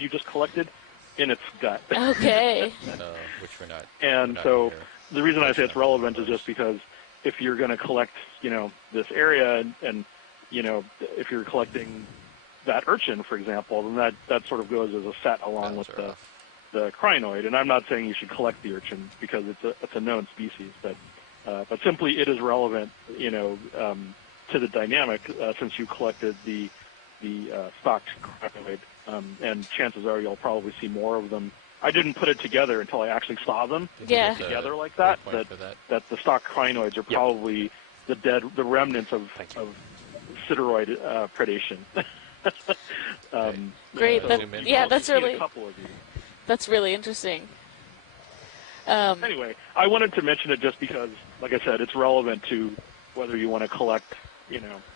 you just collected in its gut. Okay. Which we're not. And so the reason I say it's relevant is just because if you're going to collect, this area and if you're collecting that urchin, for example, then that sort of goes as a set along with the crinoid. And I'm not saying you should collect the urchin because it's a known species, but simply it is relevant, to the dynamic since you collected the stocked crinoid, and chances are you'll probably see more of them. I didn't put it together until I actually saw them together like that. That the stocked crinoids are probably the remnants of sideroid predation. Great. So that's really interesting. Anyway, I wanted to mention it just because, like I said, it's relevant to whether you want to collect,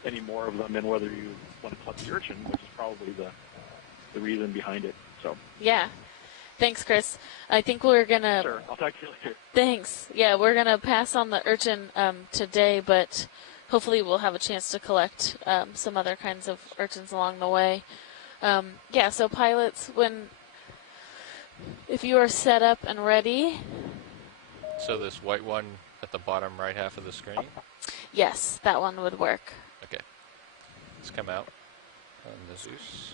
any more of them and whether you want to collect the urchin, which is probably the reason behind it. So. Yeah. Thanks, Chris. I think we're going to... Sure. I'll talk to you later. Thanks. Yeah, we're going to pass on the urchin today, but hopefully we'll have a chance to collect some other kinds of urchins along the way. So pilots, if you are set up and ready... So this white one at the bottom right half of the screen? Yes, that one would work. Okay. Let's come out on the Zeus.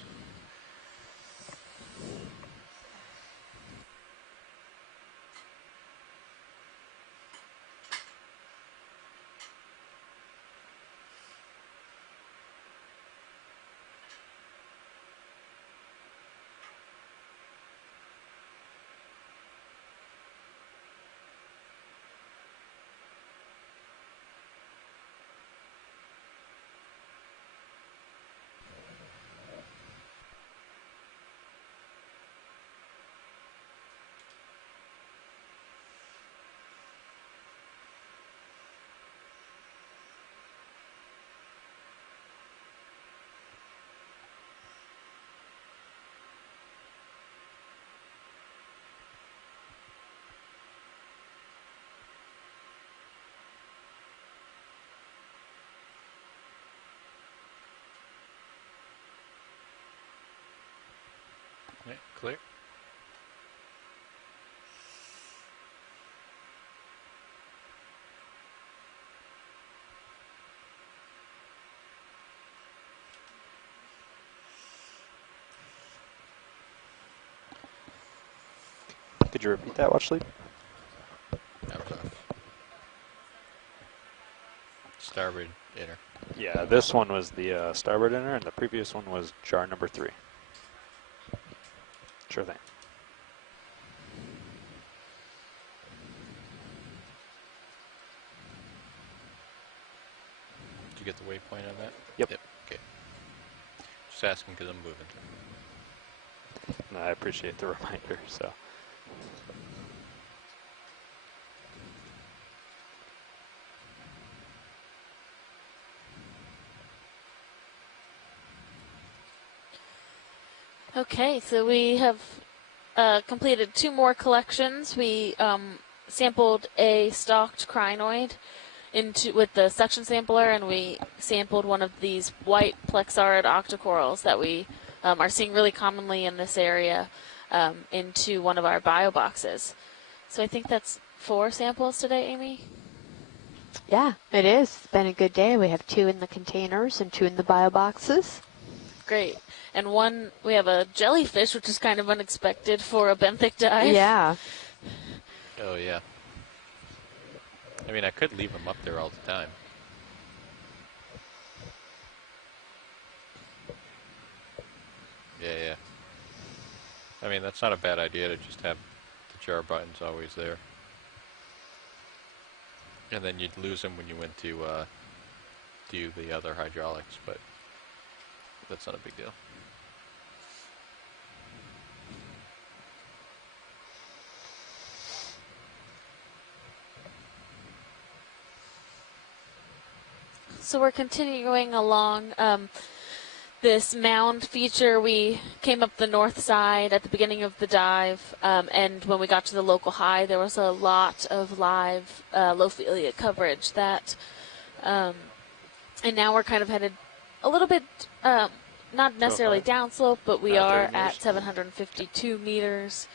Okay, clear. Could you repeat that, watch sleep? That was off. Starboard inner. Yeah, this one was the starboard inner, and the previous one was jar number 3. Sure thing. Did you get the waypoint on that? Yep. Okay. Just asking because I'm moving. No, I appreciate the reminder, so. Okay, so we have completed 2 more collections. We sampled a stalked crinoid with the suction sampler, and we sampled one of these white plexaurid octocorals that we are seeing really commonly in this area into one of our bio boxes. So I think that's 4 samples today, Amy? Yeah, it is. It's been a good day. We have 2 in the containers and 2 in the bio boxes. Great. And we have a jellyfish, which is kind of unexpected for a benthic dive. Yeah. Oh, yeah. I mean, I could leave them up there all the time. Yeah. I mean, that's not a bad idea to just have the jar buttons always there. And then you'd lose them when you went to do the other hydraulics, but that's not a big deal. So we're continuing along this mound feature. We came up the north side at the beginning of the dive, and when we got to the local high, there was a lot of live Lophelia coverage and now we're kind of headed a little bit not necessarily 205? downslope, but we About are 30 at meters. 752 meters.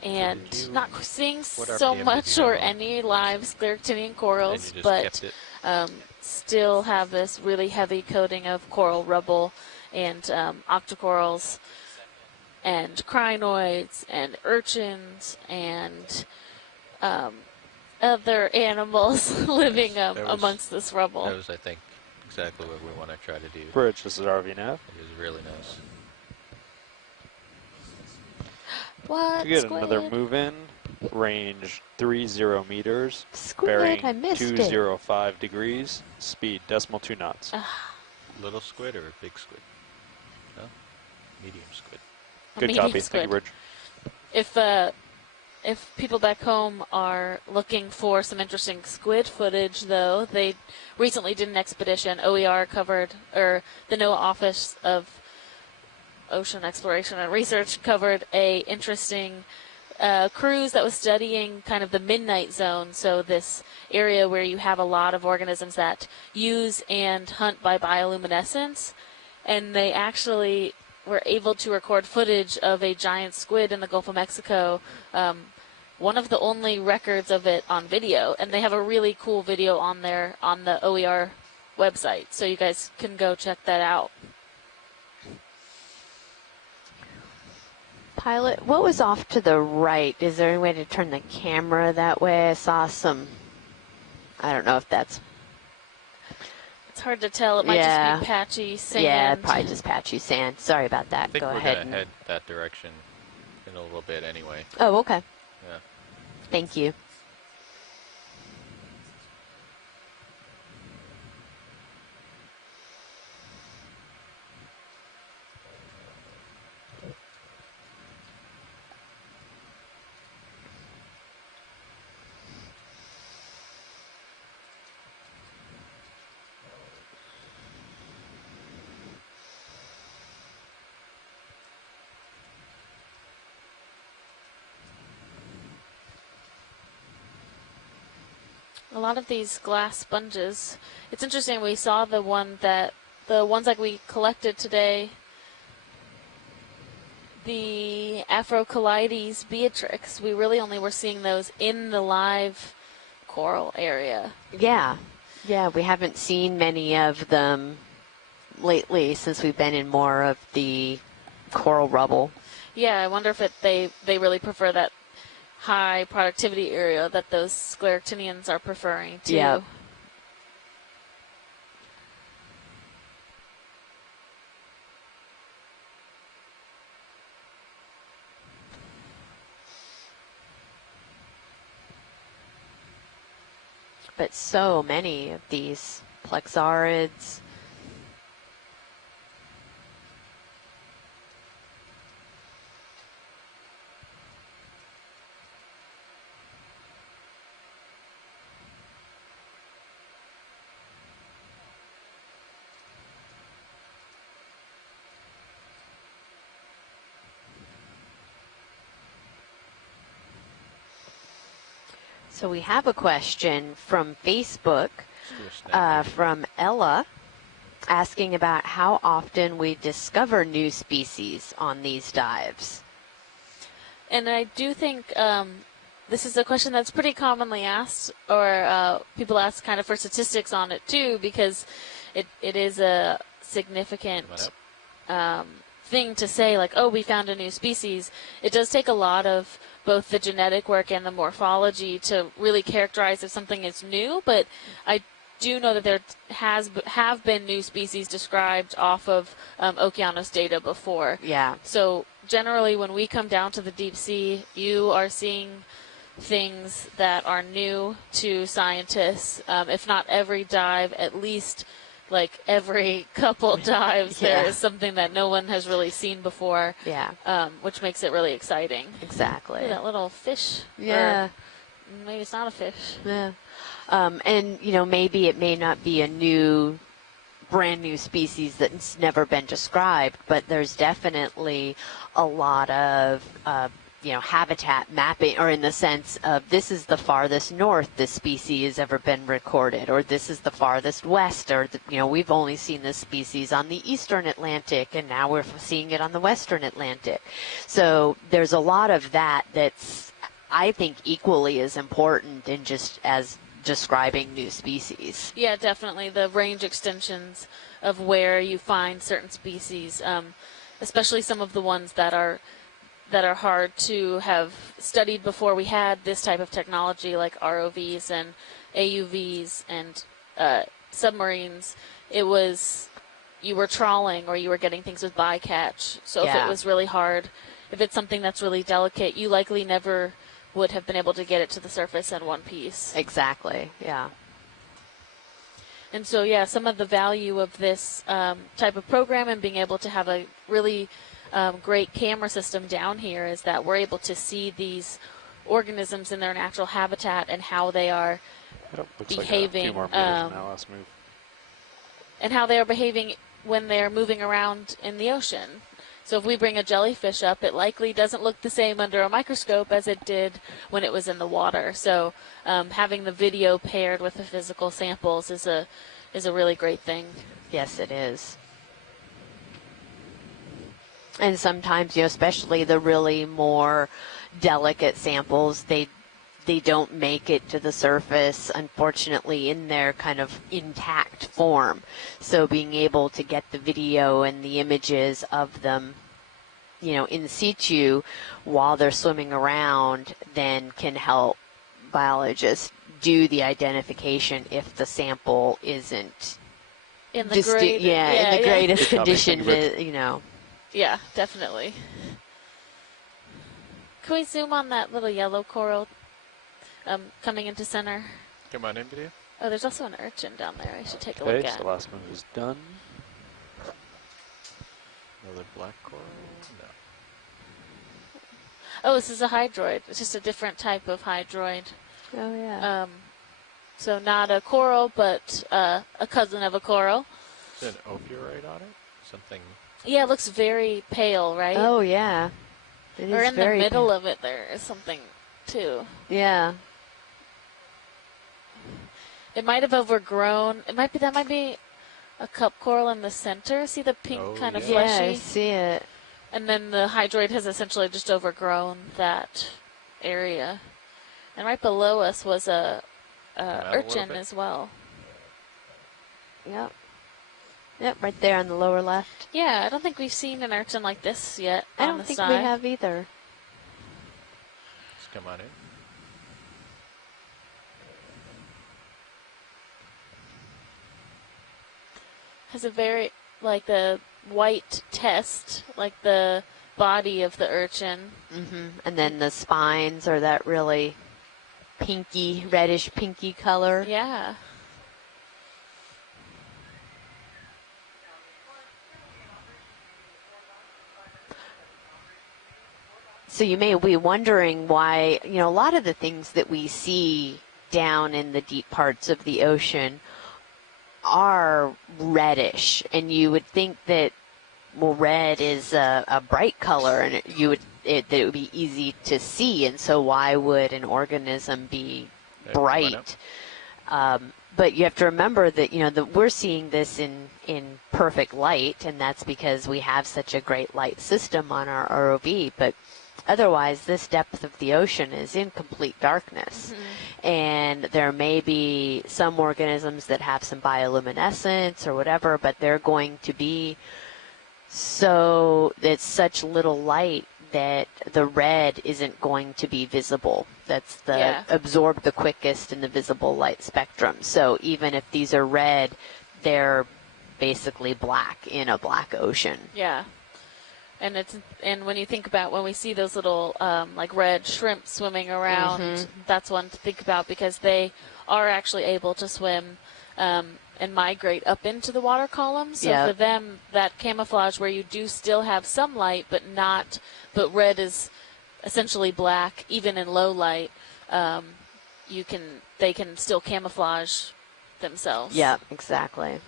And did you- not seeing what so RPM did much you or have on? any live scleractinian And corals, you just but kept it. still have this really heavy coating of coral rubble and octocorals and crinoids and urchins and other animals living That was- amongst this rubble. That was, I think, exactly what we want to try to do. Bridge, this is RV nav. It was really nice. What? We get Squid? another move in, range 30 meters, Squid, bearing I missed it. 205 degrees, speed decimal 2 knots. Little squid or a big squid? No? Medium squid. A Good medium copy. squid. Thank you, Bridge. If people back home are looking for some interesting squid footage, though, they recently did an expedition. OER covered, or the NOAA Office of Ocean Exploration and Research covered a interesting cruise that was studying kind of the midnight zone. So this area where you have a lot of organisms that use and hunt by bioluminescence, and they actually were able to record footage of a giant squid in the Gulf of Mexico, one of the only records of it on video, and they have a really cool video on there on the OER website, so you guys can go check that out. Pilot, what was off to the right? Is there any way to turn the camera that way? I saw some, I don't know if that's, It's hard to tell. It might Yeah. just be patchy sand. yeah, probably just patchy sand. Sorry about I that. think Go we're ahead. going to head that direction in a little bit anyway. Oh, okay. Yeah. Thank you. A lot of these glass sponges. It's interesting. We saw the ones like we collected today. The Afrocollides beatrix. We really only were seeing those in the live coral area. Yeah. Yeah, we haven't seen many of them lately since we've been in more of the coral rubble. Yeah, I wonder if they really prefer that high productivity area that those scleractinians are preferring to. Yeah. But so many of these plexarids. So we have a question from Facebook from Ella asking about how often we discover new species on these dives. And I do think this is a question that's pretty commonly asked, or people ask kind of for statistics on it too, because it is a significant thing to say, like, oh, we found a new species. It does take a lot of both the genetic work and the morphology to really characterize if something is new, but I do know that there have been new species described off of Okeanos data before. Yeah. So generally when we come down to the deep sea, you are seeing things that are new to scientists. If not every dive, at least like every couple dives, Yeah. there is something that no one has really seen before. Yeah. Which makes it really exciting. Exactly. Look at that little fish. Yeah. Or maybe it's not a fish. Yeah. And, you know, maybe it may not be a brand new species that's never been described, but there's definitely a lot of habitat mapping, or in the sense of this is the farthest north this species has ever been recorded, or this is the farthest west, or we've only seen this species on the eastern Atlantic and now we're seeing it on the western Atlantic. So there's a lot of that's, I think, equally as important in just as describing new species. Yeah, definitely. The range extensions of where you find certain species, especially some of the ones that are hard to have studied before we had this type of technology, like ROVs and AUVs and submarines. It was, you were trawling or you were getting things with bycatch. So if it was really hard, if it's something that's really delicate, you likely never would have been able to get it to the surface in one piece. Exactly, yeah. And so, yeah, some of the value of this type of program and being able to have a really great camera system down here is that we're able to see these organisms in their natural habitat and how they are behaving. Like a few more meters now, let's move. And how they are behaving when they're moving around in the ocean. So if we bring a jellyfish up, it likely doesn't look the same under a microscope as it did when it was in the water. So having the video paired with the physical samples is a really great thing. Yes, it is. And sometimes, especially the really more delicate samples, they don't make it to the surface, unfortunately, in their kind of intact form. So being able to get the video and the images of them, in situ while they're swimming around, then can help biologists do the identification if the sample isn't in the greatest condition, Yeah, definitely. Can we zoom on that little yellow coral coming into center? Come on in, video. Oh, there's also an urchin down there I should take a look Okay, at. so the last one is done. Another black coral? No. Oh, this is a hydroid. It's just a different type of hydroid. Oh, yeah. So not a coral, but a cousin of a coral. Is there an ophiurite on it? Something. Yeah, it looks very pale, right? Oh, yeah. It or is in the very middle of it, there is something, too. Yeah. It might have overgrown. That might be a cup coral in the center. See the pink kind of fleshy? Yeah, I see it. And then the hydroid has essentially just overgrown that area. And right below us was a urchin as well. Yep. Yep, right there on the lower left. Yeah, I don't think we've seen an urchin like this yet. I don't think we have either. Just come on in. Has a very, like the white test, like the body of the urchin. Mm-hmm. And then the spines are that really pinky, reddish pinky color. Yeah. So you may be wondering why, a lot of the things that we see down in the deep parts of the ocean are reddish, and you would think that, red is a bright color, and that it would be easy to see, and so why would an organism be bright? But you have to remember that, that we're seeing this in perfect light, and that's because we have such a great light system on our ROV, but otherwise, this depth of the ocean is in complete darkness. Mm-hmm. And there may be some organisms that have some bioluminescence or whatever, but they're going to be it's such little light that the red isn't going to be visible. That's absorbed the quickest in the visible light spectrum. So even if these are red, they're basically black in a black ocean. Yeah. And when you think about when we see those little like red shrimp swimming around, mm-hmm. that's one to think about because they are actually able to swim and migrate up into the water column. So for them, that camouflage where you do still have some light, but red is essentially black, even in low light. They can still camouflage themselves. Yeah, exactly.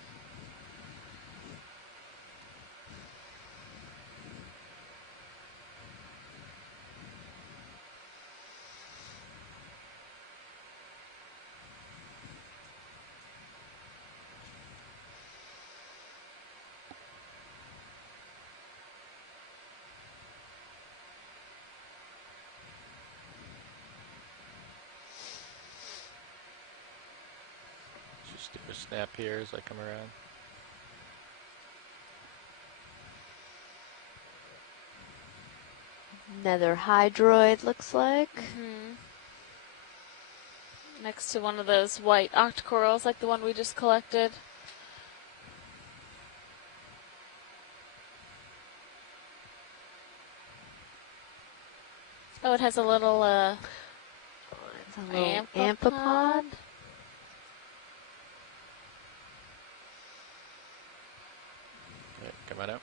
snap here as I come around. Another hydroid looks like. Next to one of those white octocorals like the one we just collected. Oh, it has a little, It's a little amphipod. Yeah, come on out.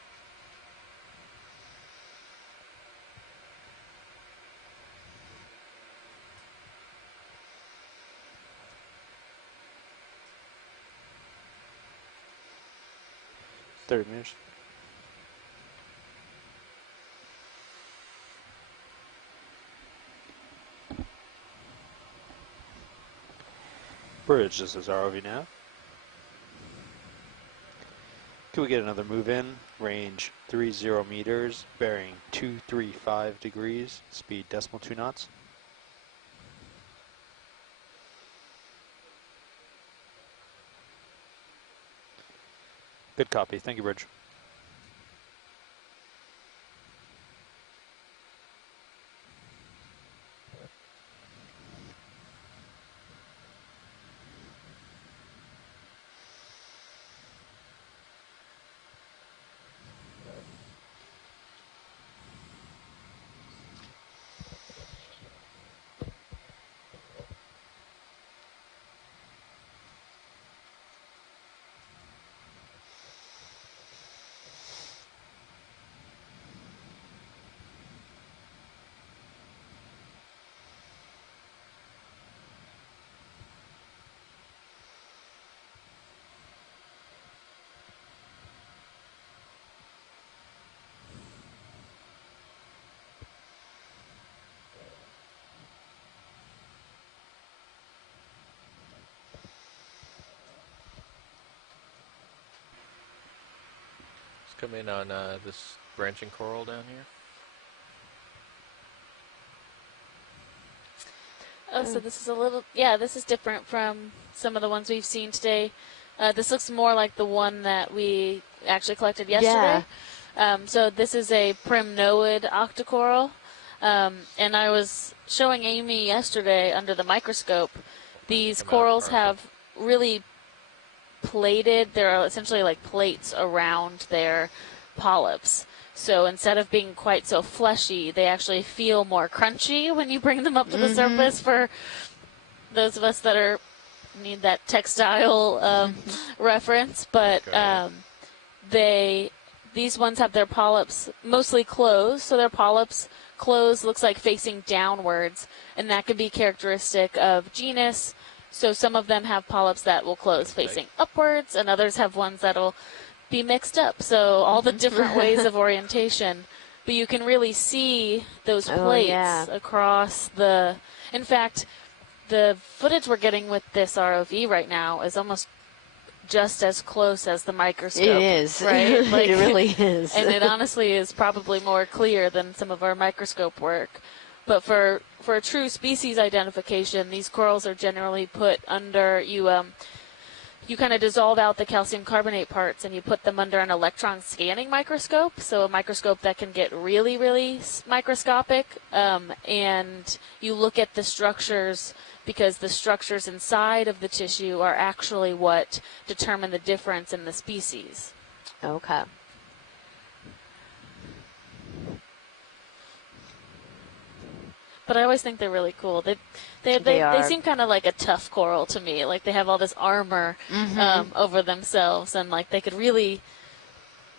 $30. Bridge, this is ROV now. Can we get another move in? Range 30 meters, bearing 235 degrees, speed decimal 2 knots. Good copy. Thank you, Bridge. Let's come in on this branching coral down here. Oh, so this is a little, this is different from some of the ones we've seen today. This looks more like the one that we actually collected yesterday. So this is a primnoid octocoral. And I was showing Amy yesterday under the microscope. These corals have really plated, they're essentially like plates around their polyps. So instead of being quite so fleshy, they actually feel more crunchy when you bring them up to the surface. For those of us that need that textile reference, but these ones have their polyps mostly closed, so their polyps closed looks like facing downwards, and that could be characteristic of genus. So some of them have polyps that will close facing upwards, and others have ones that'll be mixed up. So all the different ways of orientation, but you can really see those plates across the. In fact, the footage we're getting with this ROV right now is almost just as close as the microscope. It is, right? Like, it really is, and it honestly is probably more clear than some of our microscope work. But for a true species identification, these corals are generally put under, you kind of dissolve out the calcium carbonate parts and you put them under an electron scanning microscope, so a microscope that can get really, really microscopic, and you look at the structures, because the structures inside of the tissue are actually what determine the difference in the species. Okay. But I always think they're really cool. They seem kind of like a tough coral to me. Like they have all this armor over themselves, and like they could really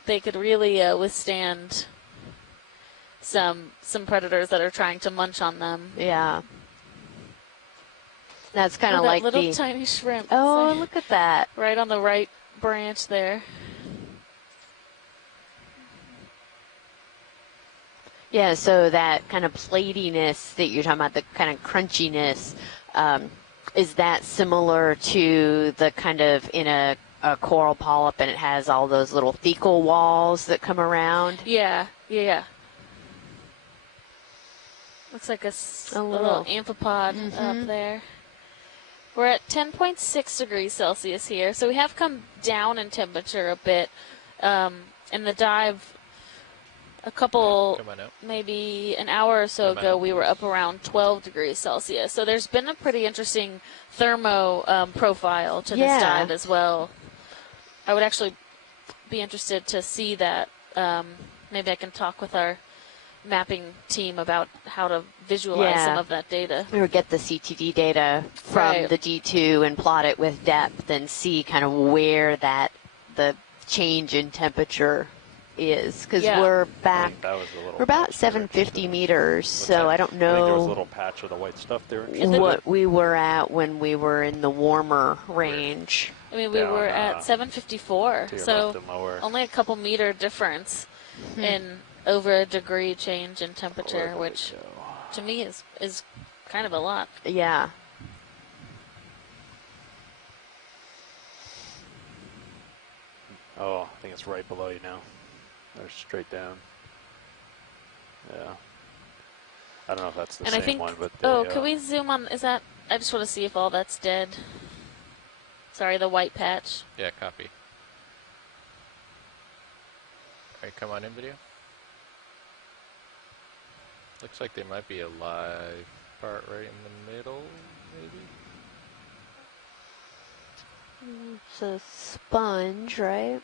withstand some predators that are trying to munch on them. Yeah. That's kind of like little tiny shrimp. Oh, look at that! Right on the right branch there. Yeah, so that kind of platiness that you're talking about, the kind of crunchiness, is that similar to the kind of in a coral polyp, and it has all those little thecal walls that come around? Yeah. Looks like a little amphipod up there. We're at 10.6 degrees Celsius here, so we have come down in temperature a bit. In the dive, maybe an hour or so ago, we were up around 12 degrees Celsius. So there's been a pretty interesting thermo profile to this dive as well. I would actually be interested to see that. Maybe I can talk with our mapping team about how to visualize some of that data. Or get the CTD data from the D2 and plot it with depth and see kind of where the change in temperature is, because we're back. We're about 750 meters, so I don't know. I think there was a little patch of the white stuff there. What we were at when we were in the warmer range. I mean, we were at 754, so only a couple meter difference in over a degree change in temperature, which to me is kind of a lot. Yeah. Oh, I think it's right below you now. They're straight down. Yeah. I don't know if that's the same one, but can we zoom on? Is that? I just want to see if all that's dead. Sorry, the white patch. Yeah, copy. All right, come on in, video. Looks like there might be a live part right in the middle, maybe. It's a sponge, right?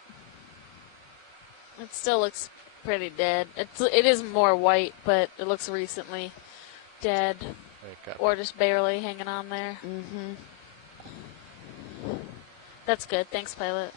It still looks pretty dead. It is more white, but it looks recently dead, or just barely hanging on there. Mm-hmm. That's good. Thanks, pilot.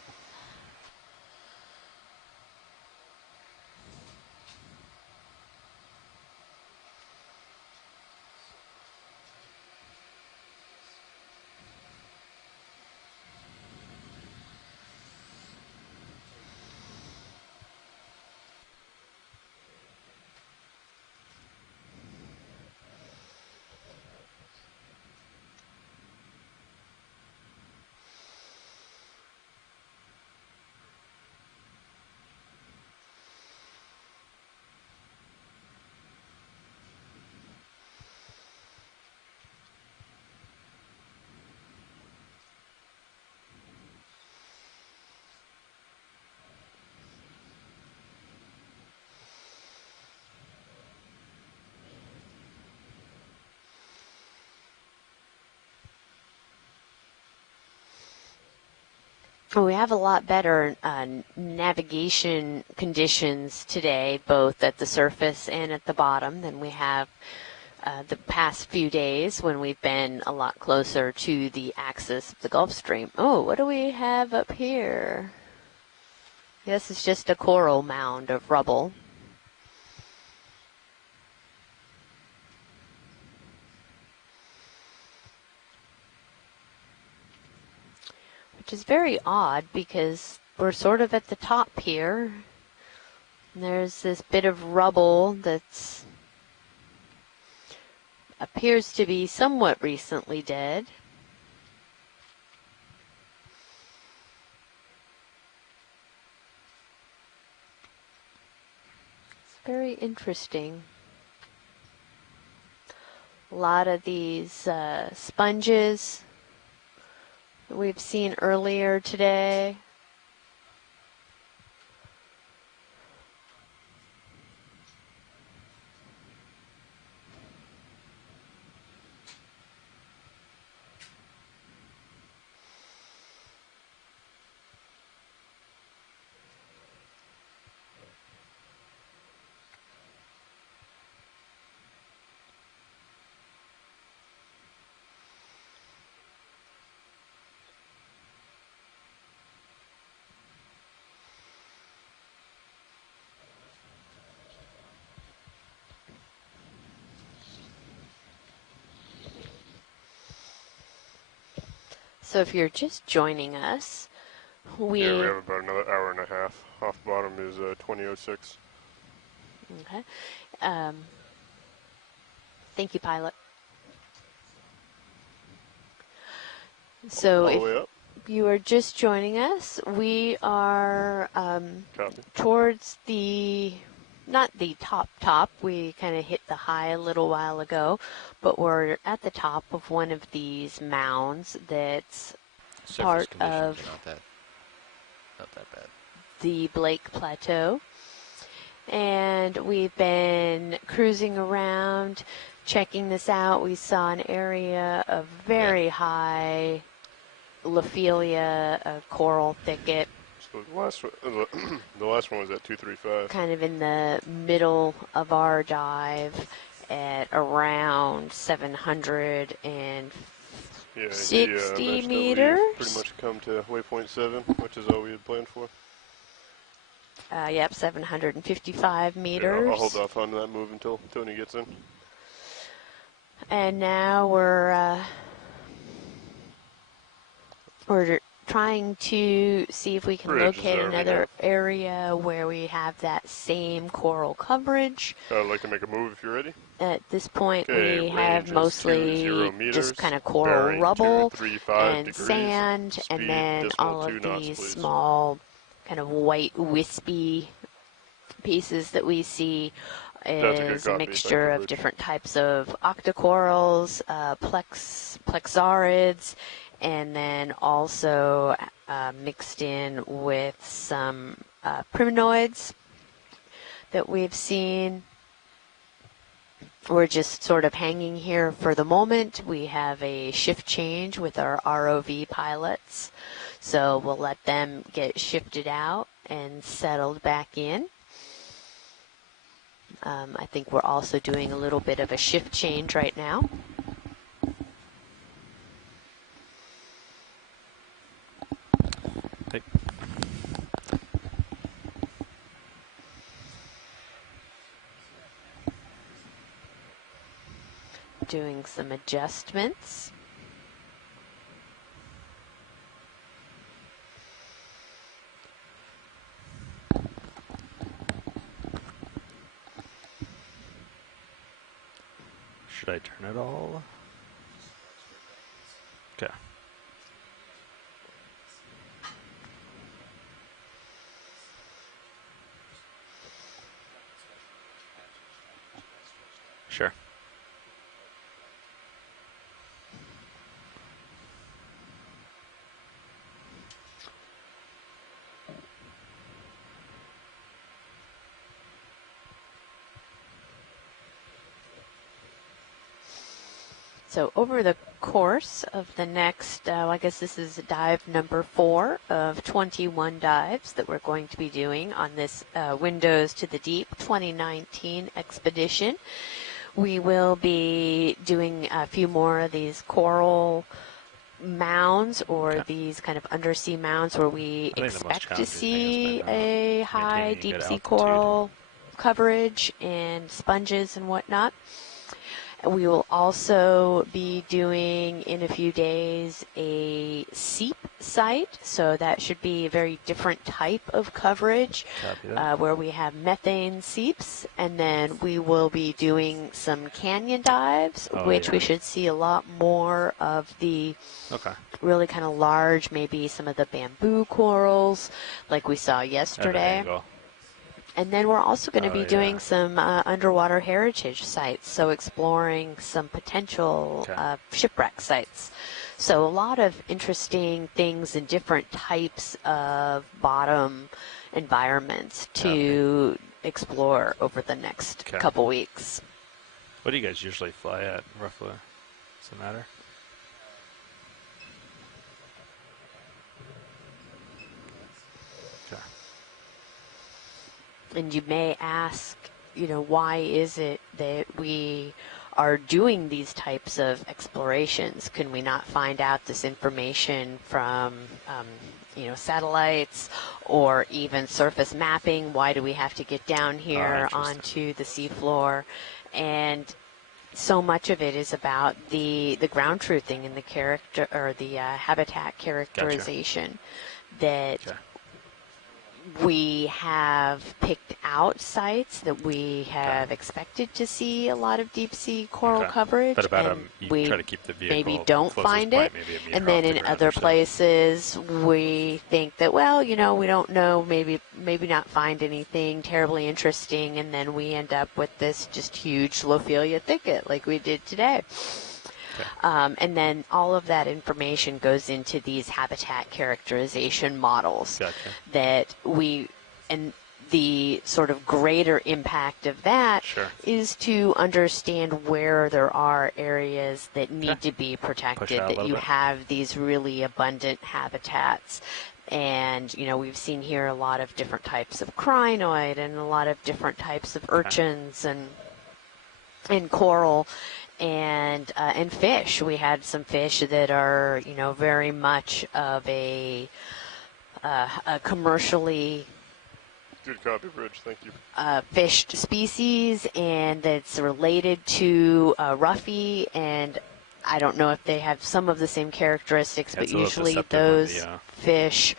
Well, we have a lot better navigation conditions today, both at the surface and at the bottom, than we have the past few days when we've been a lot closer to the axis of the Gulf Stream. Oh, what do we have up here? This is just a coral mound of rubble. Which is very odd because we're sort of at the top here. And there's this bit of rubble that's appears to be somewhat recently dead. It's very interesting. A lot of these sponges that we've seen earlier today. So if you're just joining us, we have about another hour and a half. Off bottom is 2006. Okay. Thank you, pilot. So if you are just joining us, we are towards the not the top. We kind of hit the high a little while ago, but we're at the top of one of these mounds that's Surface part conditions of are not that bad. the Blake Plateau. And we've been cruising around, checking this out. We saw an area of very high Lophelia, coral thicket, So the last one was at 235. kind of in the middle of our dive at around 760 meters. Pretty much come to waypoint 7, which is all we had planned for. Yep, 755 meters. Yeah, I'll hold off on that move until Tony gets in. And now we're trying to see if we can Bridge is locate already another area where we have that same coral coverage. I'd like to make a move if you're ready. At this point, Okay, we have range is mostly 20 meters, just kind of coral bearing rubble 235 and degrees, sand, speed and then decimal all 2 of knots, these please. small kind of white wispy pieces that we see That's a good is a copy. mixture Thank you, of Rich. different types of octocorals, plexaurids, and then also mixed in with some priminoids that we've seen. We're just sort of hanging here for the moment. We have a shift change with our ROV pilots, so we'll let them get shifted out and settled back in. I think we're also doing a little bit of a shift change right now. Hey. Doing some adjustments. Should I turn it all? Okay. Sure. So over the course of the next, I guess this is dive number 4 of 21 dives that we're going to be doing on this Windows to the Deep 2019 expedition. We will be doing a few more of these coral mounds or these kind of undersea mounds where we I think the most expect to challenging see thing has been, a high maintaining a deep good sea altitude. coral coverage and sponges and whatnot. We will also be doing in a few days a seep site, so that should be a very different type of coverage Copy that. where we have methane seeps, and then we will be doing some canyon dives, which we should see a lot more of the Okay. really kind of large, maybe some of the bamboo corals like we saw At an yesterday. angle. And then we're also going to be yeah. doing some underwater heritage sites, so exploring some potential shipwreck sites. So a lot of interesting things in different types of bottom environments to explore over the next couple weeks. What do you guys usually fly at, roughly? Does it matter? Okay. And you may ask, why is it that we are doing these types of explorations? Can we not find out this information from, satellites or even surface mapping? Why do we have to get down here onto the seafloor? And so much of it is about the ground truthing and the character or the habitat characterization that we have picked out sites that we have expected to see a lot of deep sea coral coverage, but about and you we try to keep the vehicle maybe don't closest find point, it. maybe a meter And then off the in ground other or so. places, we think that, well, you know, we don't know, maybe not find anything terribly interesting, and then we end up with this just huge Lophelia thicket like we did today. And then all of that information goes into these habitat characterization models that and the sort of greater impact of that is to understand where there are areas that need to be protected, that you have these really abundant habitats. And, you know, we've seen here a lot of different types of crinoid and a lot of different types of urchins and coral. And fish. We had some fish that are, you know, very much of a commercially good copy, Bridge. Thank you. Fished species, and that's related to roughy. And I don't know if they have some of the same characteristics, but usually those fish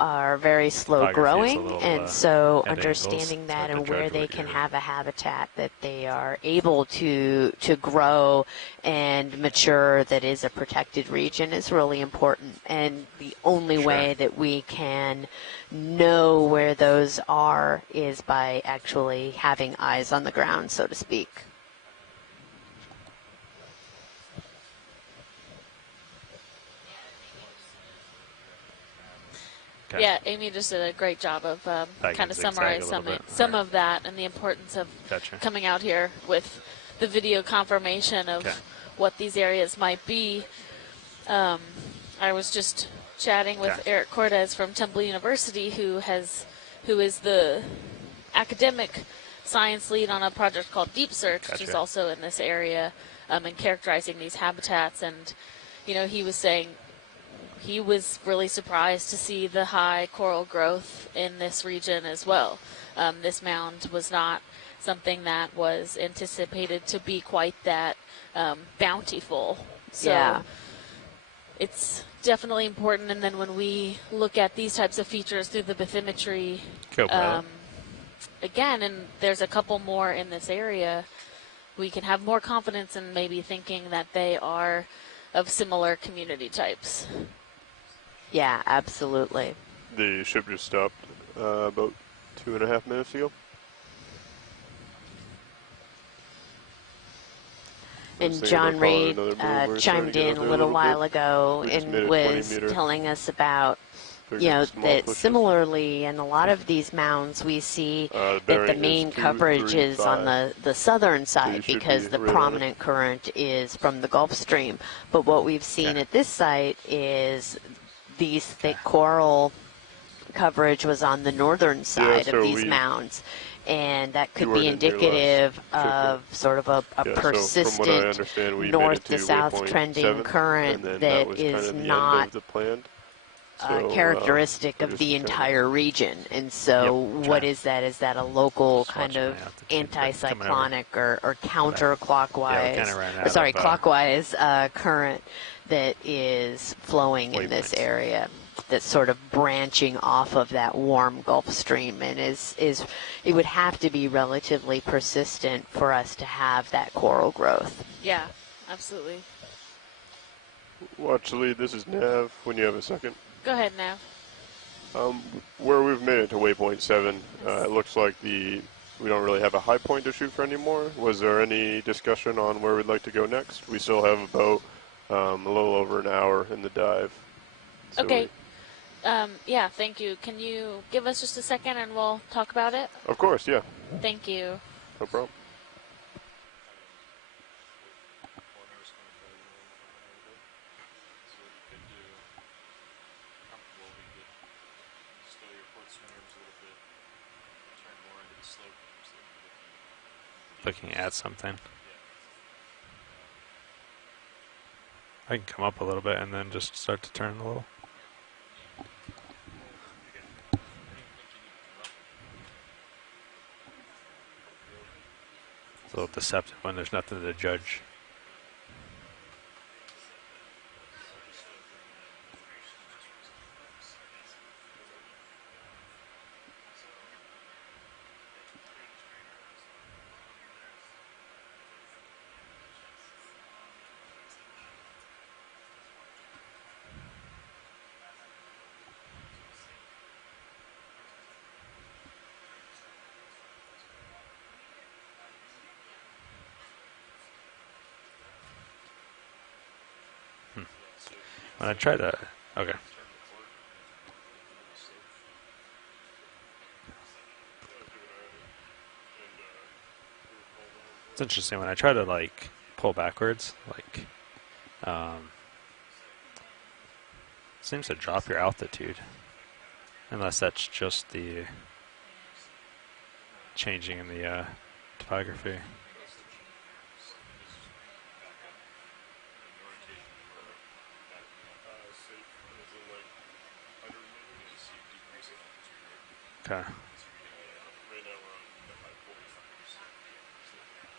are very slow growing, and so understanding that and where they can have a habitat that they are able to grow and mature that is a protected region is really important. And the only way that we can know where those are is by actually having eyes on the ground, so to speak. Yeah, Amy just did a great job of kind of summarizing some of that and the importance of coming out here with the video confirmation of what these areas might be. I was just chatting with Eric Cortez from Temple University, who is the academic science lead on a project called Deep Search, which is also in this area, and characterizing these habitats. And, you know, he was saying he was really surprised to see the high coral growth in this region as well. This mound was not something that was anticipated to be quite that bountiful. So it's definitely important. And then when we look at these types of features through the bathymetry, again, and there's a couple more in this area, we can have more confidence in maybe thinking that they are of similar community types. Yeah, absolutely. The ship just stopped about 2.5 minutes ago. And John Reed chimed in a little while ago and was telling us about, you know, that similarly in a lot of these mounds we see that the main coverage is on the southern side because the prominent current is from the Gulf Stream. But what we've seen at this site is these thick coral coverage was on the northern side of these mounds. And that could be indicative of sort of a persistent north to south trending current that is not characteristic of the entire region. And so what is that? Is that a local kind of anticyclonic or counterclockwise, or sorry, clockwise current that is flowing in this area? That's sort of branching off of that warm Gulf Stream, and is it would have to be relatively persistent for us to have that coral growth. Yeah, absolutely. Watch the lead. This is Nav. When you have a second. Go ahead, Nav. Where we've made it to waypoint 7, it looks like we don't really have a high point to shoot for anymore. Was there any discussion on where we'd like to go next? We still have about a little over an hour in the dive. So okay. Yeah, thank you. Can you give us just a second and we'll talk about it? Of course, yeah. Thank you. No problem. Looking at something. I can come up a little bit and then just start to turn a little. It's a little deceptive when there's nothing to judge. When I try to, okay. It's interesting when I try to like pull backwards, like seems to drop your altitude, unless that's just the changing in the topography. Okay.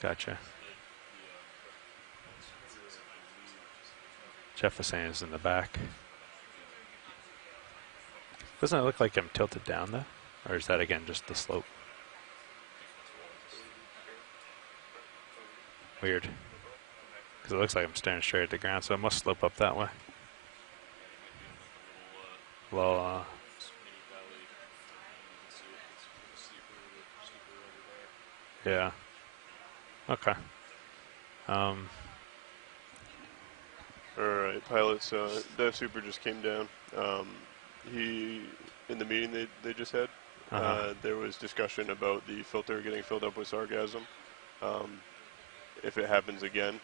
Gotcha. Jeff was saying is in the back. Doesn't it look like I'm tilted down though? Or is that again just the slope? Weird. Because it looks like I'm staring straight at the ground, so it must slope up that way. Well, yeah. Okay. Alright, pilots, Dev Super just came down. He, in the meeting they just had, there was discussion about the filter getting filled up with sargassum. If it happens again,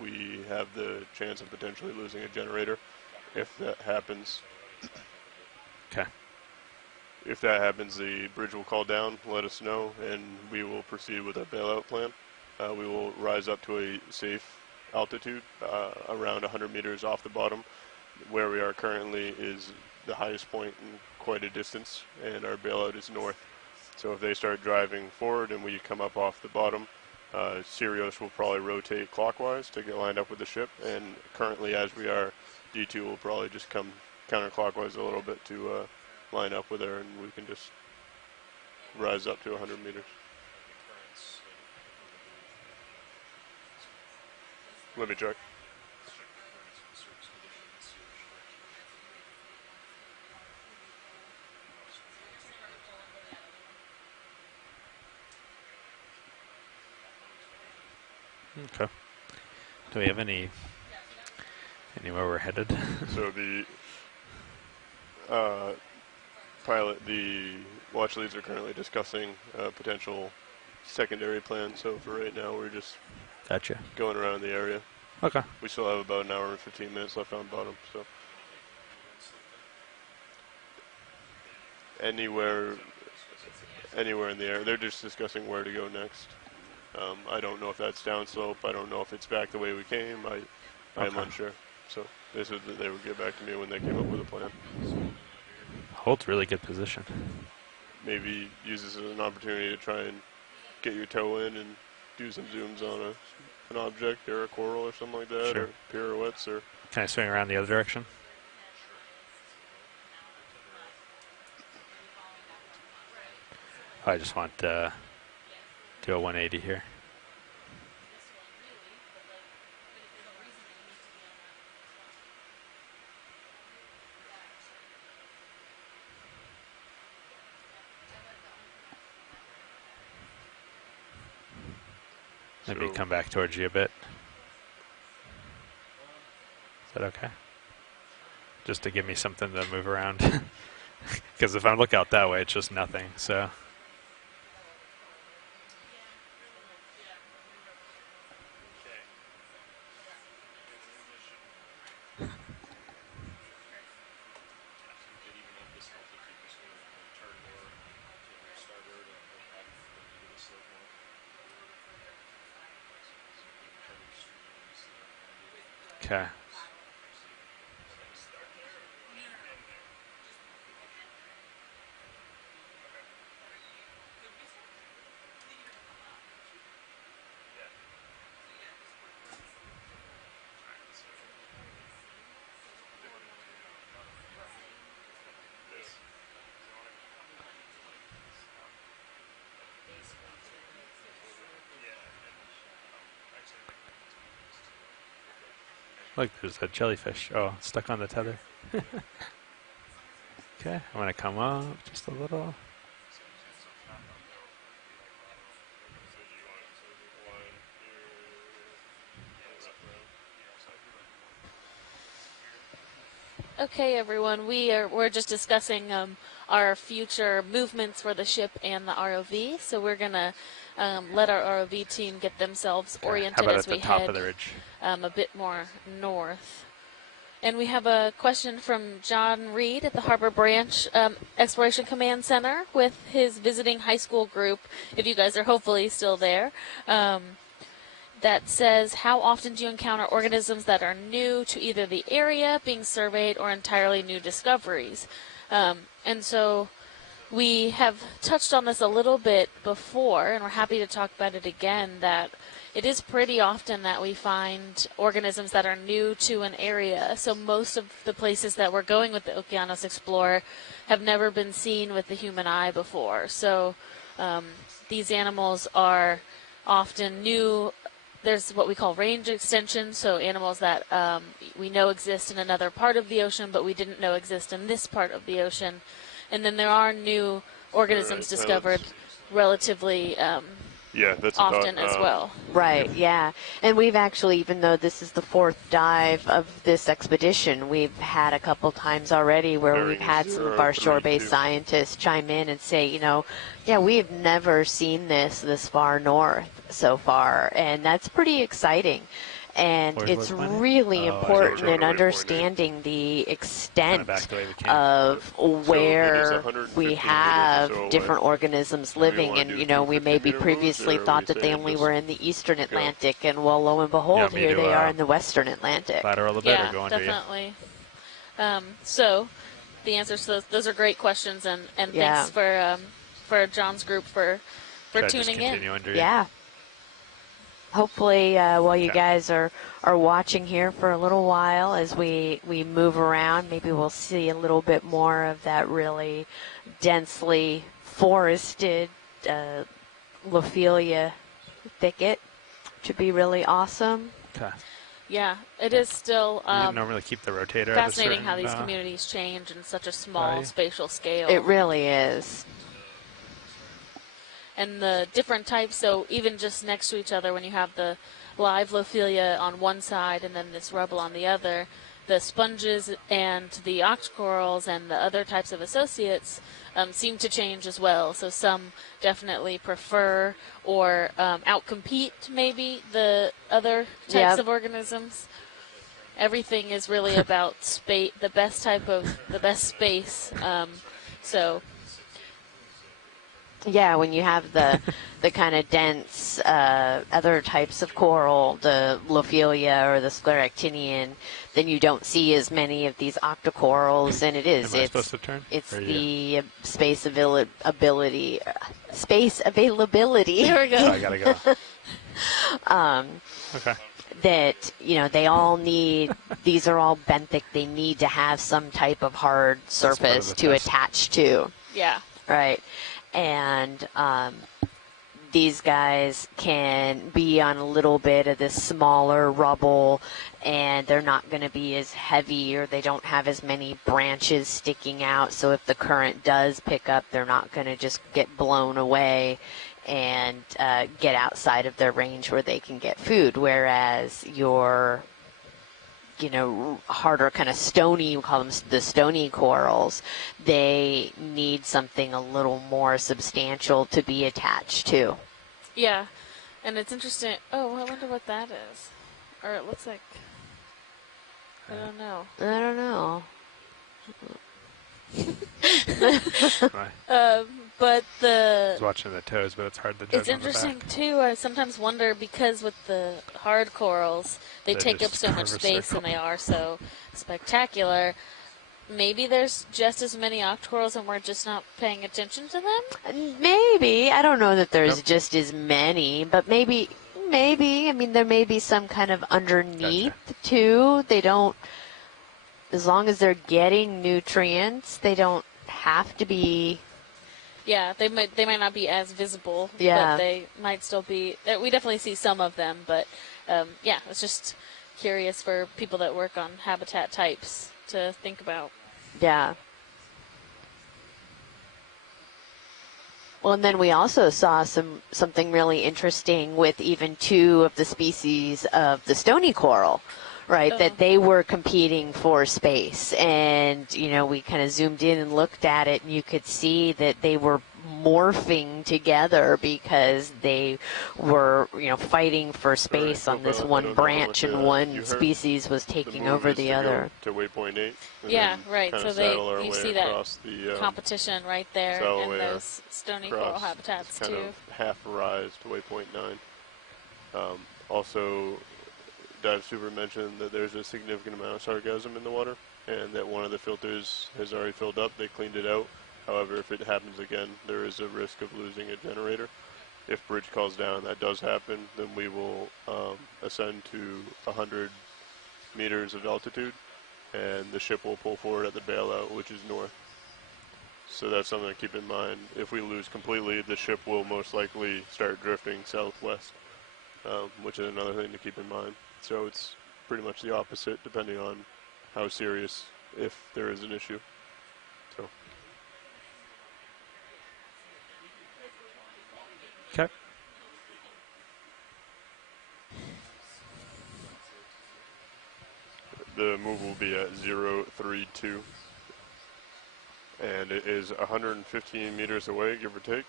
we have the chance of potentially losing a generator. If that happens, Okay. if that happens, the bridge will call down, let us know, and we will proceed with a bailout plan. We will rise up to a safe altitude, around 100 meters off the bottom. Where we are currently is the highest point in quite a distance, and our bailout is north. So if they start driving forward and we come up off the bottom, Sirius will probably rotate clockwise to get lined up with the ship, and currently as we are, D2 will probably just come counterclockwise a little bit to line up with her, and we can just rise up to 100 meters. Let me check. Okay. Do we have anywhere we're headed? So the the watch leads are currently discussing potential secondary plan. So for right now, we're just Gotcha. going around the area. Okay. We still have about an hour and 15 minutes left on bottom. So anywhere in the area, they're just discussing where to go next. I don't know if that's downslope. I don't know if it's back the way we came. I am unsure. So they said that they would get back to me when they came up with a plan. Holds really good position. Maybe use this as an opportunity to try and get your toe in and do some zooms on an object or a coral or something like that, Sure. or pirouettes, or. Can I swing around the other direction? I just want to do a 180 here. Maybe So come back towards you a bit. Is that okay? Just to give me something to move around. Because if I look out that way, it's just nothing, so. Okay. Look, there's a jellyfish. Oh, it's stuck on the tether. Okay, I'm going to come up just a little. Okay, everyone. We're just discussing our future movements for the ship and the ROV. So we're gonna let our ROV team get themselves oriented How about as at the we top head of the ridge? a bit more north. And we have a question from John Reed at the Harbor Branch Exploration Command Center with his visiting high school group, if you guys are hopefully still there, that says, how often do you encounter organisms that are new to either the area being surveyed or entirely new discoveries? And so we have touched on this a little bit before, and we're happy to talk about it again, that it is pretty often that we find organisms that are new to an area. So most of the places that we're going with the Okeanos Explorer have never been seen with the human eye before. So these animals are often new. There's what we call range extension, so animals that we know exist in another part of the ocean, but we didn't know exist in this part of the ocean. And then there are new organisms discovered relatively that's often as well. Right, yeah. And we've actually, even though this is the fourth dive of this expedition, we've had a couple times already where we've had some of our shore-based scientists chime in and say, we've never seen this far north so far, and that's pretty exciting. And it's really important in understanding the extent of where we have different organisms living. And, we maybe previously thought that they only were in the eastern Atlantic, and well, lo and behold, here they are in the western Atlantic. Lateral a bit or go under definitely. So the answers to those are great questions, and thanks for John's group for tuning in. Yeah. Hopefully, while you guys are watching here for a little while as we move around, maybe we'll see a little bit more of that really densely forested Lophelia thicket, which would be really awesome. Okay. Yeah, it is still you normally keep the rotator fascinating how these communities change in such a small spatial scale. It really is. And the different types, so even just next to each other, when you have the live Lophelia on one side and then this rubble on the other, the sponges and the octocorals and the other types of associates seem to change as well. So some definitely prefer or outcompete maybe the other types of organisms. Everything is really about space, the best space. Yeah, when you have the kind of dense other types of coral, the Lophelia or the scleractinian, then you don't see as many of these octocorals, and it's the space availability. There we go. I gotta go. Okay. That they all need. These are all benthic. They need to have some type of hard surface to attach to. Yeah. Right. And these guys can be on a little bit of this smaller rubble, and they're not going to be as heavy, or they don't have as many branches sticking out. So if the current does pick up, they're not going to just get blown away and get outside of their range where they can get food. Whereas your harder kind of stony, we call them the stony corals, they need something a little more substantial to be attached to. Yeah, and it's interesting. Oh, I wonder what that is. Or it looks like, I don't know. But I was watching the toes, but it's hard to judge. It's interesting too. I sometimes wonder, because with the hard corals, they take up so much space and they are so spectacular. Maybe there's just as many octocorals and we're just not paying attention to them? Maybe. I don't know that there's just as many, but maybe. I mean, there may be some kind of underneath too. They don't, as long as they're getting nutrients, they don't have to be. Yeah, they might not be as visible, but they might still be. We definitely see some of them, but it's just curious for people that work on habitat types to think about. Yeah. Well, and then we also saw something really interesting with even two of the species of the stony coral, right? That they were competing for space. And, we kind of zoomed in and looked at it, and you could see that they were morphing together because they were, fighting for space on this one branch, and one species was taking over the other. To waypoint 8. Yeah, right. So you see that competition right there in those stony coral habitats kind too. Of half rise to waypoint 9. Also, Dive Super mentioned that there's a significant amount of sargassum in the water, and that one of the filters has already filled up. They cleaned it out. However, if it happens again, there is a risk of losing a generator. If bridge calls down, that does happen, then we will ascend to 100 meters of altitude, and the ship will pull forward at the bailout, which is north. So that's something to keep in mind. If we lose completely, the ship will most likely start drifting southwest, which is another thing to keep in mind. So it's pretty much the opposite, depending on how serious, if there is an issue. So. Okay. The move will be at 032, and it is 115 meters away, give or take.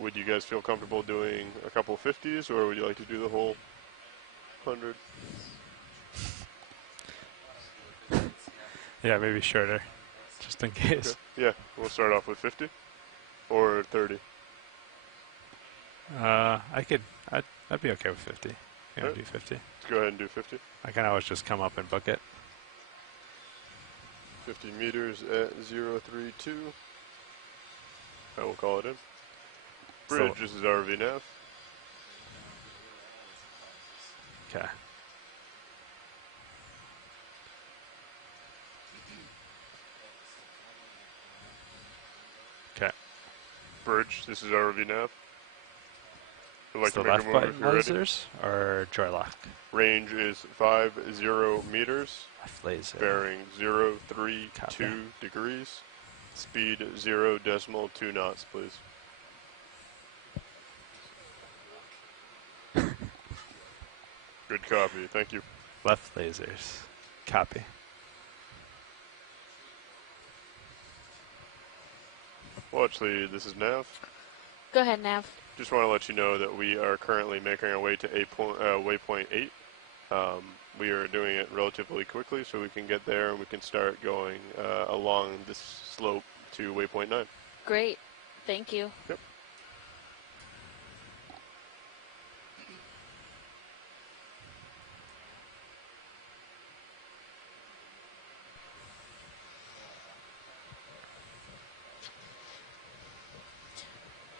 Would you guys feel comfortable doing a couple 50s, or would you like to do the whole 100? Yeah, maybe shorter, just in case. Okay. Yeah, we'll start off with 50 or 30. I'd be okay with 50. Yeah, Right. do 50. Let's go ahead and do 50. I can always just come up and book it. 50 meters at 032. I will call it in. Bridge, So, this is ROV nav. okay. Okay. Bridge, this is ROV nav. Would like Is the to make left a move if button you're ready. lasers or joy lock? Range is 50 meters. Left laser. Bearing 032 Copy. degrees. Speed 0.2 knots, please. Good copy. Thank you. Left lasers. Copy. Watch lead. This is Nav. Go ahead, Nav. Just want to let you know that we are currently making our way to waypoint 8. We are doing it relatively quickly so we can get there and we can start going along this slope to waypoint 9. Great. Thank you. Yep.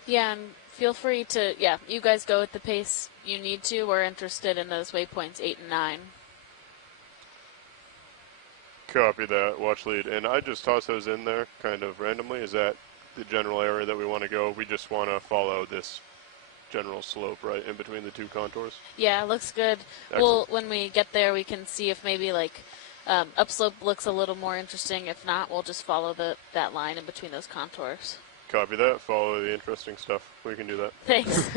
Yeah, and feel free to, you guys go at the pace you need to. We're interested in those waypoints 8 and 9. Copy that. Watch lead. And I just toss those in there kind of randomly. Is that the general area that we want to go? We just want to follow this general slope, right, in between the two contours? Yeah, looks good. Excellent. When we get there, we can see if maybe upslope looks a little more interesting. If not, we'll just follow that line in between those contours. Copy that. Follow the interesting stuff. We can do that. Thanks.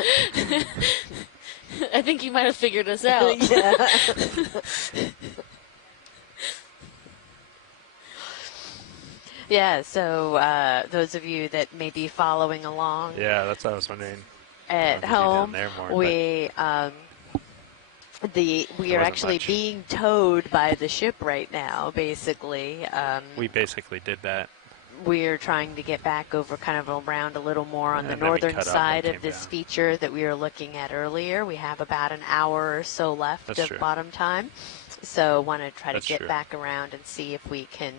I think you might have figured us out. Yeah. Yeah, so those of you that may be following along Yeah, that's what I was wondering. at I don't home, know if you'd be down there more, we are wasn't actually much. being towed by the ship right now, basically. We basically did that. We're trying to get back over kind of around a little more on the And then we northern cut up side and of came this down. feature that we were looking at earlier. We have about an hour or so left That's of true. bottom time. So want to try to That's get true. back around and see if we can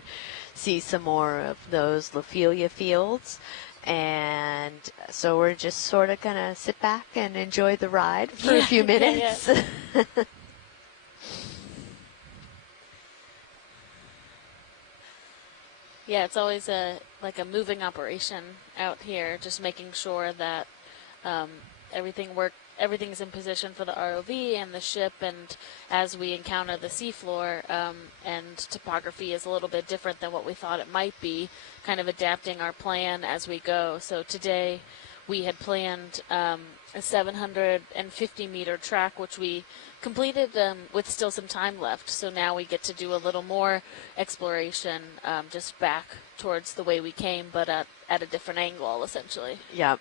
see some more of those Lophelia fields. And so we're just sort of going to sit back and enjoy the ride for a few minutes. Yeah, it's always a moving operation out here, just making sure that everything's in position for the ROV and the ship, and as we encounter the seafloor, and topography is a little bit different than what we thought it might be, kind of adapting our plan as we go. So today we had planned a 750-meter track, which we completed with still some time left. So now we get to do a little more exploration, just back towards the way we came, but at a different angle, essentially. Yep.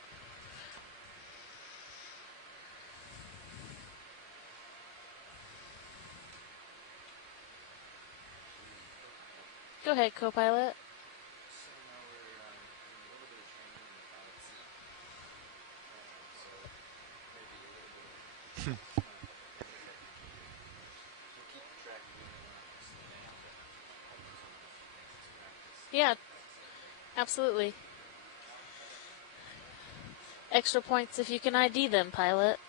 Go ahead, co-pilot. Yeah, absolutely. Extra points if you can ID them, pilot.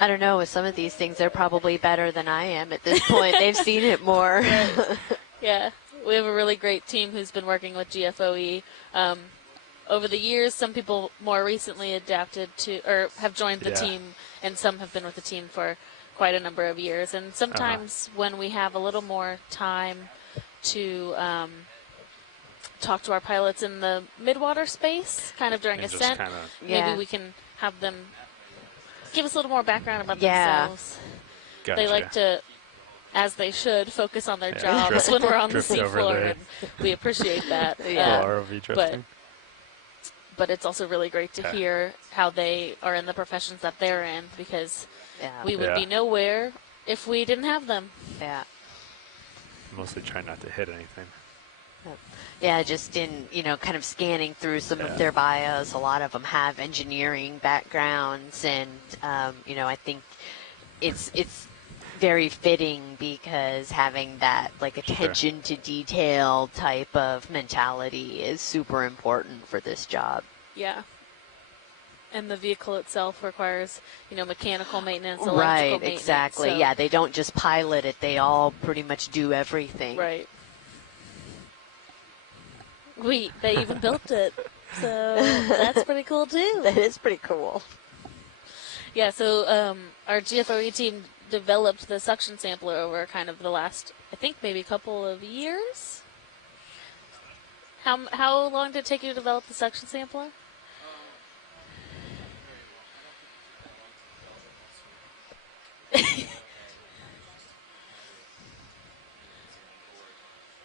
I don't know, with some of these things, they're probably better than I am at this point. They've seen it more. Yeah, we have a really great team who's been working with GFOE. Over the years, some people more recently adapted to, or have joined the team, and some have been with the team for quite a number of years. And sometimes when we have a little more time to talk to our pilots in the midwater space, kind of during ascent, maybe we can have them give us a little more background about themselves. Gotcha. They like to, as they should, focus on their jobs when we're on the seafloor, and we appreciate that. ROV drifting. But it's also really great to hear how they are in the professions that they're in, because we would be nowhere if we didn't have them. Yeah. Mostly try not to hit anything. Yeah, just in, kind of scanning through some of their bios, a lot of them have engineering backgrounds, and, I think it's very fitting, because having that, attention to detail type of mentality is super important for this job. Yeah. And the vehicle itself requires, mechanical maintenance, electrical maintenance. Exactly. So. Yeah, they don't just pilot it. They all pretty much do everything. Right. They even built it. So that's pretty cool, too. That is pretty cool. Yeah, so our GFOE team developed the suction sampler over kind of the last, I think, maybe couple of years. How long did it take you to develop the suction sampler?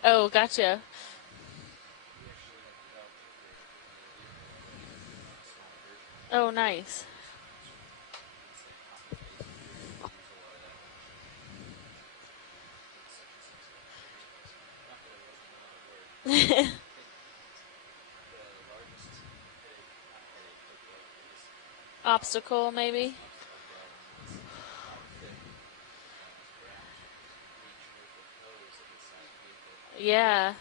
Oh, gotcha. Oh, nice. Obstacle, maybe? Yeah.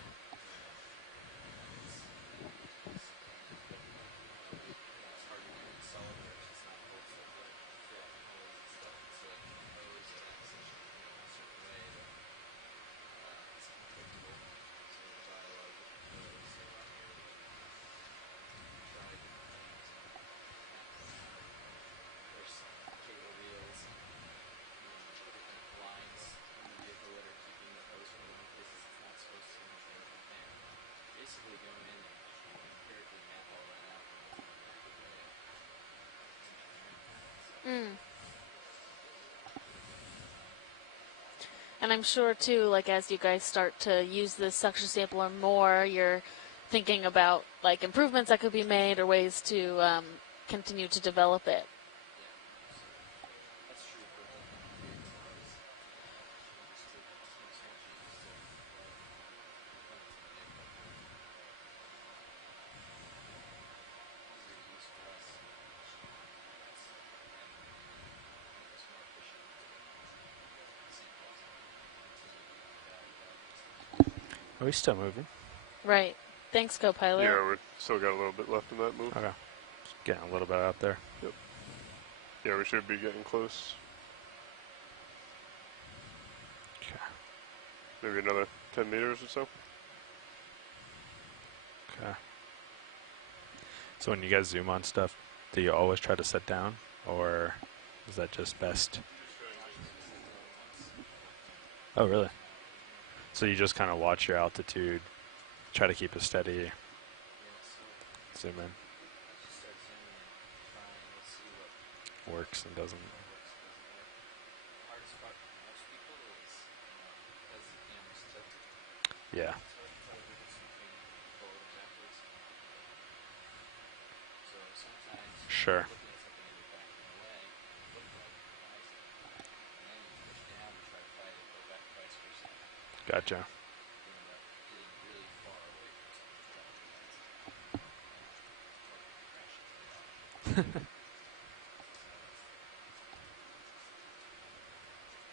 And I'm sure, too, as you guys start to use this suction sampler more, you're thinking about, improvements that could be made or ways to continue to develop it. Are we still moving? Right. Thanks, co-pilot. Yeah, we've still got a little bit left in that move. Okay. Just getting a little bit out there. Yep. Yeah, we should be getting close. Okay. Maybe another 10 meters or so. Okay. So when you guys zoom on stuff, do you always try to sit down, or is that just best? Oh, really? So you just kind of watch your altitude, try to keep it steady. zoom in. Works and doesn't. Yeah. Sure. Gotcha.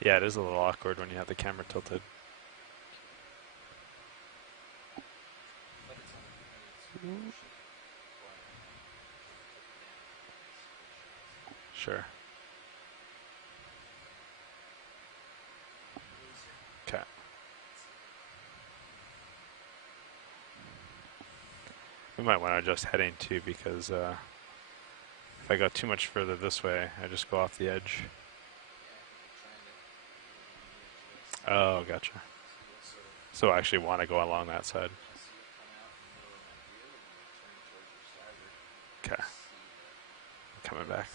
Yeah, it is a little awkward when you have the camera tilted. Sure. Okay. We might want to adjust heading too, because if I go too much further this way, I just go off the edge. Oh, gotcha. So I actually want to go along that side. Okay. Coming back.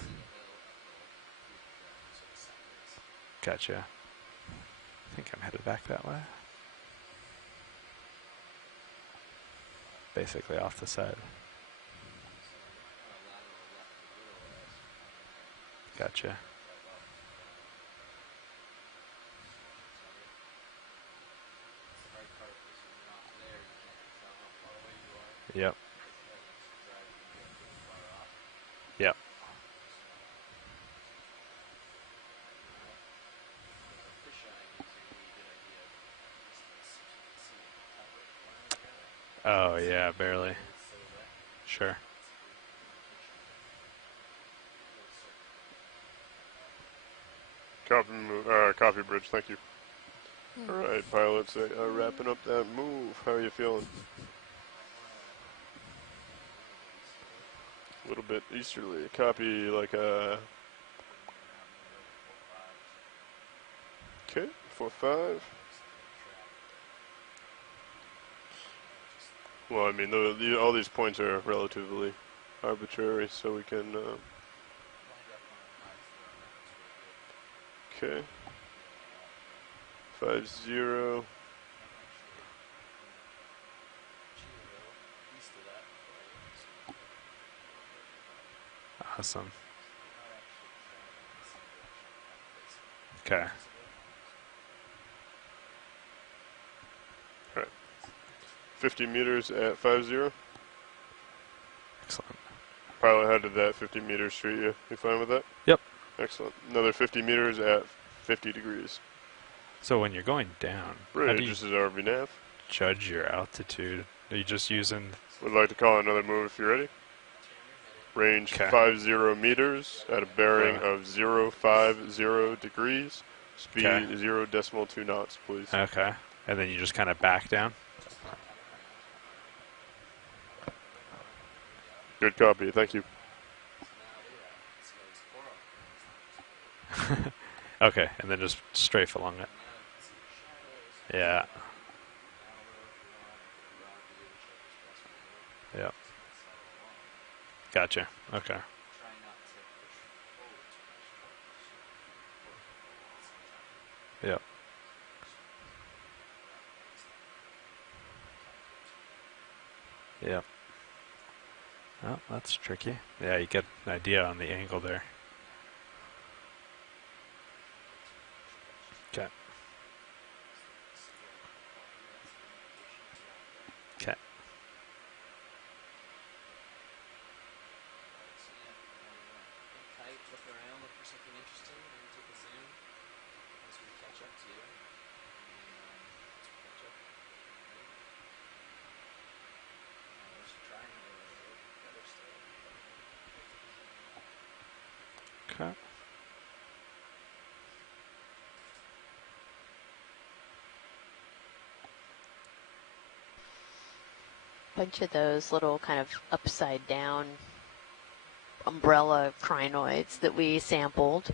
Gotcha. I think I'm headed back that way. Basically off the side. Gotcha. Yep. Yep. Oh, yeah, barely. Sure. Copy bridge, thank you. Alright, pilots, wrapping up that move. How are you feeling? A little bit easterly. Copy like a... Okay, 4-5. Well, I mean, all these points are relatively arbitrary, so we can... Okay. 5-0. Awesome. Okay. Alright. 50 meters at 5-0. Excellent. Pilot, how did that 50 meters treat you? You fine with that? Yep. Excellent. Another 50 meters at 50 degrees. So when you're going down, Right, how do you just as RV nav. judge your altitude? Are you just using... Would like to call another move if you're ready. Range 50 meters at a bearing of 050 degrees. Speed 0.2 knots, please. Okay. And then you just kind of back down? Good copy, thank you. Okay, and then just strafe along it. Yeah. Yep. Gotcha. Okay. Yep. Yep. Oh, that's tricky. Yeah, you get an idea on the angle there. Okay. Okay. Okay. Bunch of those little kind of upside down umbrella crinoids that we sampled.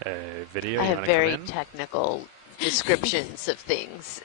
Okay, video. I You have wanna very come in? technical descriptions of things.